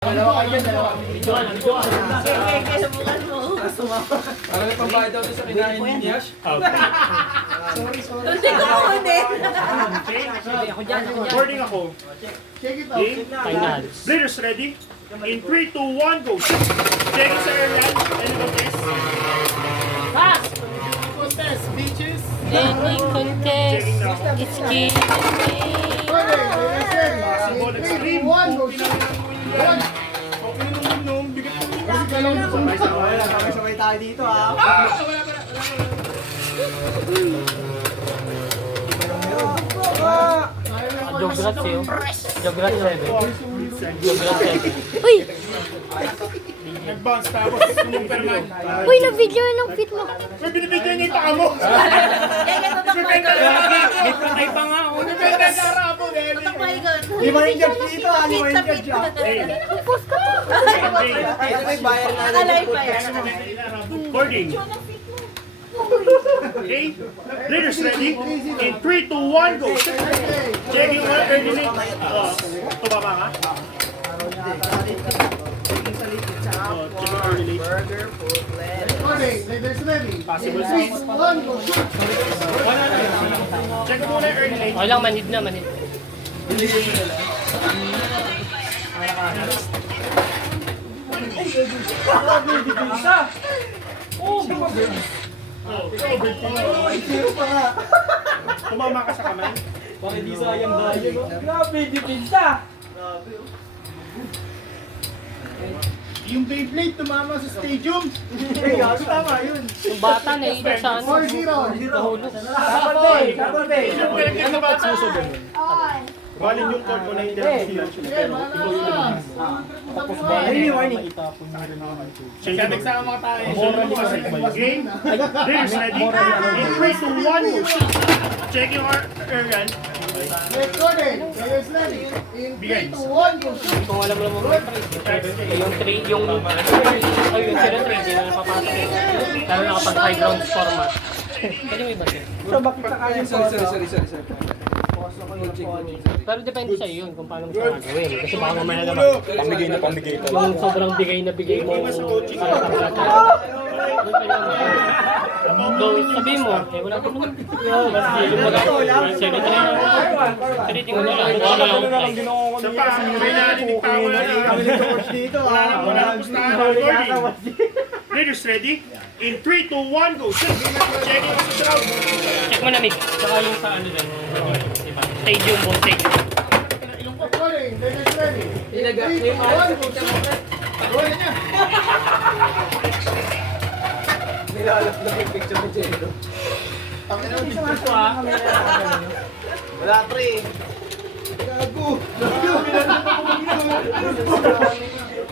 Dalawa kayo dyan, dalawa. Videoan. Kaya bukan mo. Parang may pambayad daw doon sa kinain ni Yash. Hindi ko kunin. Boarding ako. Game, final. Players ready? In 3, 2, 1, go! Check it sa airline. Ano ba this? Pass! Contest, beaches. Dating contest. It's killing me. Possible extreme. Sabay tayo dito ha. Jograt sa'yo. Jograt 7. Jograt 7. Uy! Nag-bounce tapos yung perman. Uy, na-video ng fit mo. May binibigyan niya yung paa mo. May patay pa nga. Bibenta sa harap mo. Lima yung judge dito ha. Lima yung judge ha. Post ka to. Ito may bayar na Alay pa yan. Boarding. Okay? Players ready? In 3, 2, 1, go! Checking one, coordinate. Tumama ka? Burger, food, lettuce. Possible sweets. Check muna early late. Okay lang, manhid na, manhid. Tumama ka sa kamay. Bakit di sayang dahil? Grabe, dipinsa! Yung Beyblade tumama sa stadium. Tama yun. Yung bata na ilan sa ano. 4-0. Nahulog. Yung pinagkita ba at susunod? Balin yung court mo na hindi lang sila. Pero ikaw yung lumakas. Tapos balin yung maitapon na rin naman. Kaya nagsama mga tayo. Game. Players ready? In 3, 2, 1, go! Check yung airline. Bigay. Kung alam mo lang mga yung 3, yung... Ay, yung 0-3, hindi na napapasok. Lalo na kapag high ground format. Pwede mo iba din. So bakit sa kanya? Sorry. Pero depende sa yun kung paano mo siya gagawin. Kasi baka mamaya naman. Pamigay pa. Yung sobrang bigay na bigay mo para sa plato. Doon pa yun. So, sabihin mo, eh wala pa naman. Yung mga secretary na. Tinitingnan mo lang. Wala lang ang price. Sa pa, may narinig pa ako na Kami ng coach dito ha. Wala na pustahan ng recording. Players ready? In 3, 2, 1, go! Check yung sa crowd. Check mo na, Mick. Saka yung sa ano dyan. Diba? Stadium, buong stadium. Nilalap na yung picture ni Jero. Wala pre. Gago.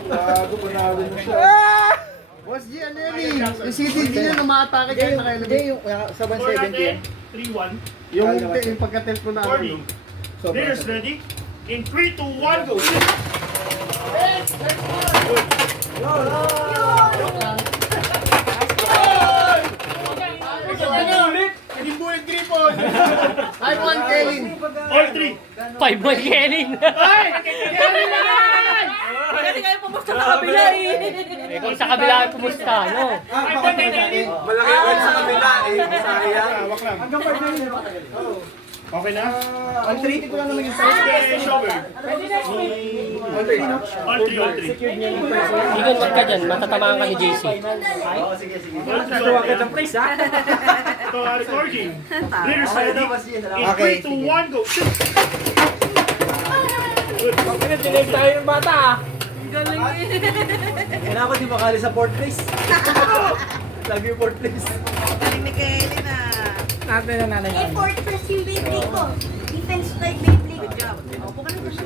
Gago, panalo na siya. Boss G, ano yan eh? Yung CDG niya namatake kayo na kayo. Hindi, yung sa 170 yan. 3, 1. Yung pagka-tempo na ano. Boarding. Players ready? In 3, 2, 1, go! Naging bullet gripon! I want Kevin! All 3. 5-1 Kenin! Kasi kayo pumunta sa kabila eh! Eh kung sa kabila ay pumusta, no? Malaki ako sa kabila eh. Sayang. Hawak lang. Hanggang 5 na yun. Okay na? Ang 3 ko lang naman yung Okay, shower. All 3, all 3. Igan, wag ka dyan, matatamaan ka ni JC. Tuwag ka ng praise ha. Ito, recording. Players ready? In 3, 2, 1, go! Pinag-delay tayo ng bata ah. Galing eh! Kailangan ko di makali sa fourth place. Lagi yung fourth place. Galing ni Kelly na! Natin na nanay namin. Import first yung Beyblade ko. Defense like Beyblade. Good job! Opo ka na ba siya?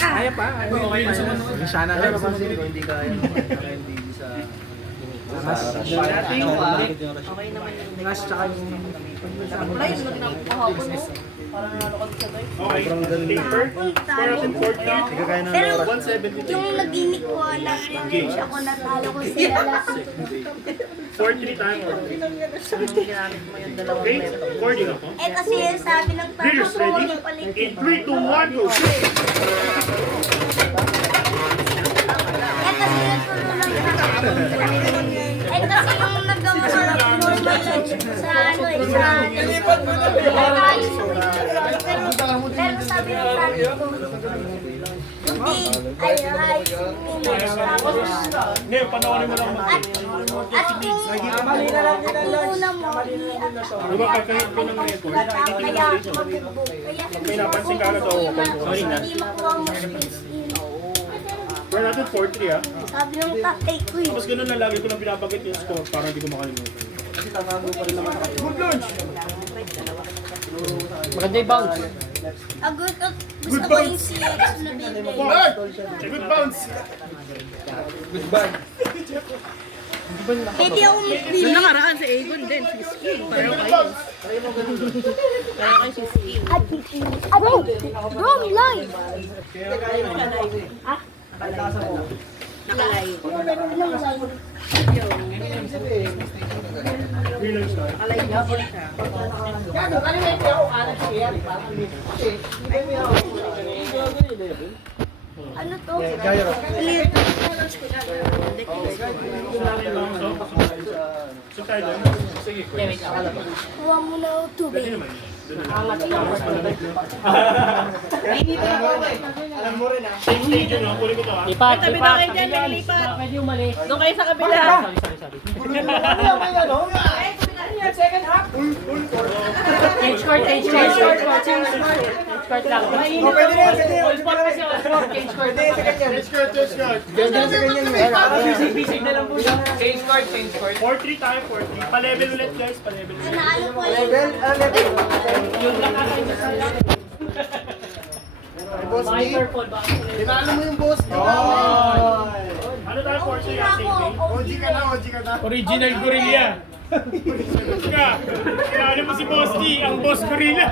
Kaya pa. Okay na naman. Sana na napansin ko hindi kaya. Hindi sa... Okay naman yung Nas tsaka yung... Wala yun, nagpahapon mo. Parang nanalo ka sa tayo. Okay, paper. Score natin 40. Pero 170. yung nag-gimmick ko na challenge ako natalo ko sila lahat. 43 tayo. Ginamit mo yung dalawang Okay, metro. recording ako. Eh kasi sabi ng Players ready? yung paligid. In 3, 2, 1, go! ay rice Ngayon, panoorin mo lang at una mo Di ba pagkahit ko ng record, kaya mag-book kaya may napansin ka agad ako. Sorry na. hindi makuha mo space in. We're natin 4-3 ah. Sabi ng tatay ko eh. Tapos ganun na lagi ko lang pinabanggit yung score para hindi ko makalimutan. Good lunch! Maganda yung bounce. Gusto ko yung CX na Beyblade. Good bounce! Pwede ako mag-bili. Nung nakaraan sa Avon din, si Ski. Pareho kayo. Pareho kayo si Ski. Ado! Wrong line! Nakalayo. Free lunch tayo. Ano to? Clear. So tayo doon. Sige. Kuha mo na ako tubig. Same stage yun, no? Kunin ko to ah. Lipat, Tabi na kayo dyan, naglipat. Pwede umalis. Doon kayo sa kabila. Sorry, sorry, sorry. Change court, change court. Change court lang. Pwede na, pwede na. All sport kasi, all sport. Change court. Let's go, let's go. Ganyan sa ganyan, men. Bisig na lang po siya. 4-3 tayo, 4-3. Pa-level ulit guys, pa-level ulit. Nanalo ko yun. Level, level. Yung lang ata yung sa Boss Baka yung D. purple, baka yung kulay. Tinalo mo yung boss D. Ano tayo, 4-3 ah, same game? OG ka na, OG ka na. Original Gorilla. Ka, kilala mo si Boss D, ang Boss Gorilla.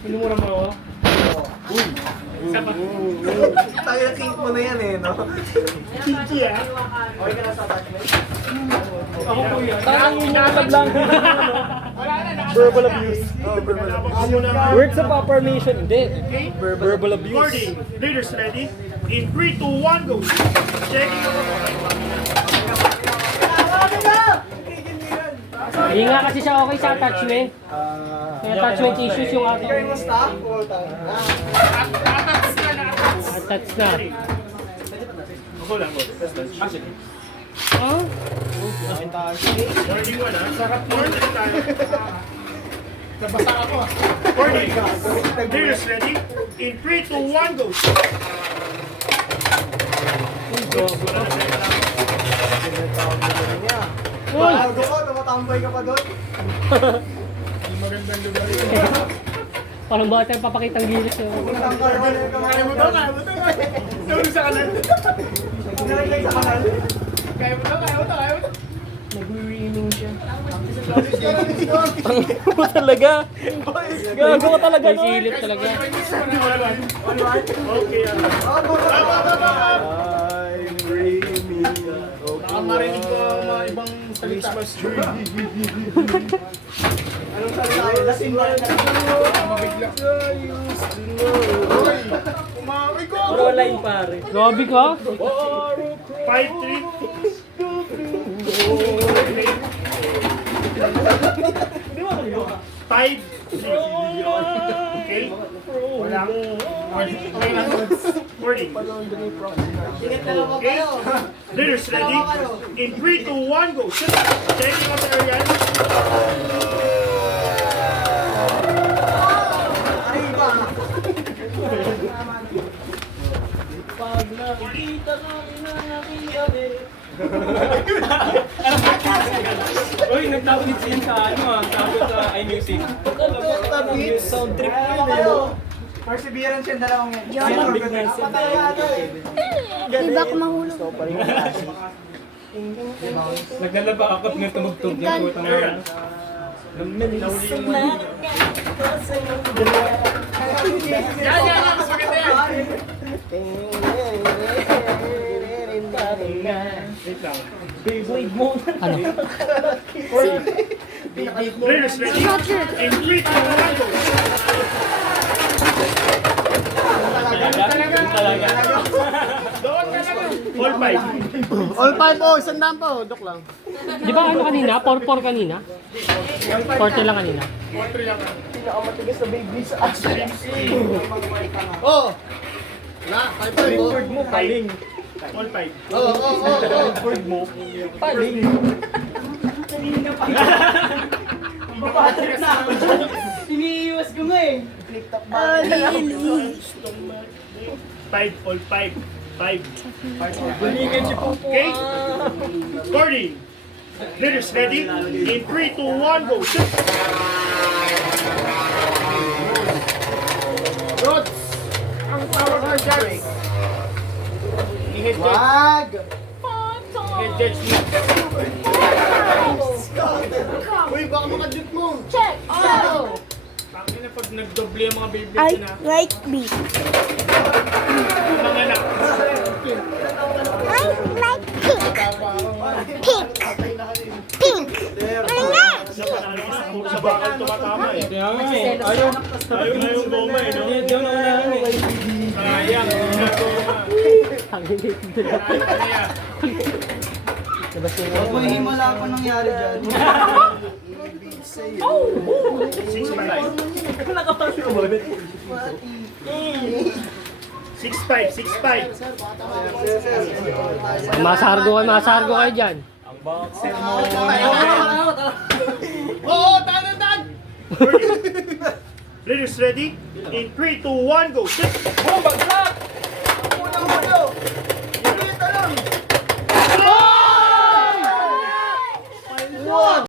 Pinumura mo ako? Isa pa. Tayo na king mo na yan eh, no? Kinky ah. Okay ka na sa attachment? Ako po yan. Parang yung nakatablang. Verbal abuse. Words of affirmation, hindi. Verbal abuse. Recording. Leaders ready? In 3, 2, 1, go! Checking ako. Hindi nga kasi siya okay sa attachment. May attachment issues yung ating Stop. attach na. Ako lang po. Sige. Huh? Recording 1 ah. Sarap mo. Tayo. Nabasa ako ah. Recording. Leaders ready? In 3, 2, 1, go! Uy! Bago ko, tumatambay ka pa doon. Magandang lugar yun. Parang ba tayo papakitang gilis yun? Tumatambay ka doon. Kaya mo to, kaya mo to. Tulog sa kanan. Nalagay sa kanal. Kaya mo to, kaya mo to, kaya mo to. Nag-reaming siya. Mo talaga. Gago ka talaga. May silip talaga. Okay ah. I'm dreaming. Baka marinig ko ang mga ibang salita. Christmas tree. Anong salita yun? Lasing ba? Mabigla. Umamay ko! Grabe ka? 5-3. 5. Okay? Wala. Okay lang. Wording. Okay? Leaders ready? In 3, 2, 1, go. Checking out the area. Uy, nagtapit siya sa ano ah, tapos sa iMusic. Sound trip ko yun eh. Perseverance yung dalawang yan. Iba ko mahulog. Naglalaba ako ng tumugtog niya po itong mga. Ano? Leaders ready? In 3, 2, 1, go. All 5. All 5 oh, sandaan pa oh, dok lang. Di ba ano kanina? 4-4 kanina? 40 lang kanina. 4-3 lang. pinakamatigas na baby sa akin. Oh! Wala, 5-5. Word mo, paling. All 5. Word mo. Paling. Papatrick na ako dyan. Iniiwas ko nga eh. Ali. 5, all 5. 5. Buligan si Pupo. Okay? Recording. Leaders ready? In 3, 2, 1, go! Shoot! Rods! Ang tawag ng judge. I-head judge. Wag! Head judge mo. Uy, baka makadip mo. Check. Oh. Tangin na pag nagdoble ang mga baby I na. like me. Mga anak. I like pink. Pink. Pink. Ano nga? Sa bakal tumatama eh. Kaya nga eh. Ayaw. Ayaw na yung goma eh, no? Hindi ako naunahan eh. Sayang. Himala pa nangyari dyan. 6'5", 6'5". Masargo kayo dyan. Oo, tanan! Leaders ready? In 3, 2, 1, go! Shoot! Boom! Bagsak!